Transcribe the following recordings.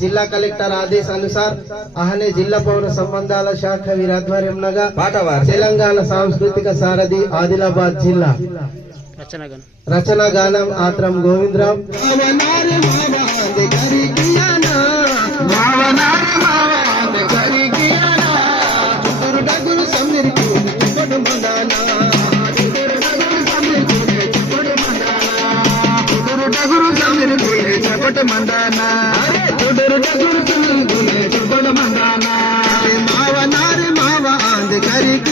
జిల్లా కలెక్టర్ ఆదేశానుసార్ అహనే జిల్లా పౌర సంబంధాల శాఖ వీరి ఆధ్వర్యంగా తెలంగాణ సాంస్కృతిక సారథి ఆదిలాబాద్ జిల్లా. రచన గానం. ఆత్రం గోవిందరావు. డగురు చంద్రుడు గులే చపట మందానా తుడరు డగురు చంద్రుడు గులే చపట మందానా మావ నారి మావ ఆంది కరికి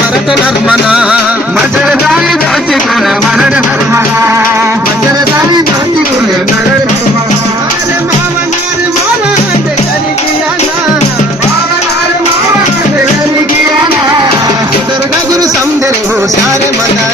మరట నర్మనా మజదాని దాచి కొన మరట నర్మనా los haré matar.